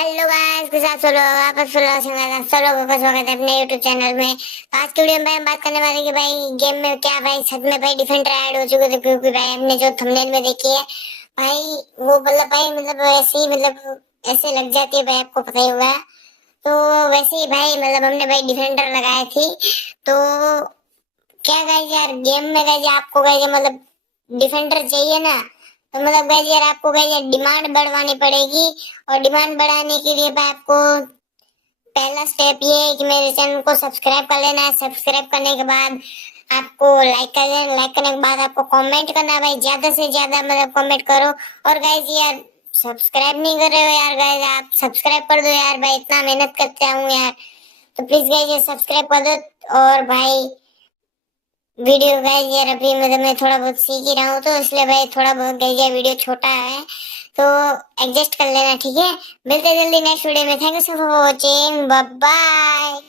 Hello guys, के साथ solo वापस सब लोगों का स्वागत है अपने यूट्यूब चैनल में। तो आज की वीडियो में हम बात करने वाले हैं कि भाई गेम में क्या भाई सच में भाई डिफेंडर ऐड हो चुके थे, क्योंकि भाई हमने जो थंबनेल में देखी है भाई वो मतलब ऐसे ही ऐसे लग जाती है भाई, आपको पता ही होगा। तो वैसे ही भाई हमने भाई डिफेंडर लगाई थी। तो क्या गाइस यार, गेम में गाइस आपको गाइस डिफेंडर चाहिए ना, तो गाइस यार आपको गाइस यार डिमांड बढ़वानी पड़ेगी। और डिमांड बढ़ाने के लिए भाई आपको पहला स्टेप ये है कि मेरे चैनल को सब्सक्राइब कर लेना है। सब्सक्राइब करने के बाद आपको लाइक कर देना, लाइक करने के बाद आपको कमेंट करना है भाई, ज्यादा से ज्यादा कमेंट करो। और गाइस यार सब्सक्राइब नहीं कर रहे हो यार, गाइस आप सब्सक्राइब कर दो यार भाई, इतना मेहनत करते हूँ यार। तो प्लीज गाइस ये सब्सक्राइब कर दो। और भाई वीडियो गाइस यार अभी मैं थोड़ा बहुत सीख ही रहा हूँ, तो इसलिए भाई थोड़ा बहुत गाइस यार वीडियो छोटा है, तो एडजस्ट कर लेना, ठीक है। मिलते हैं जल्दी नेक्स्ट वीडियो में। Thank you so for watching, bye bye.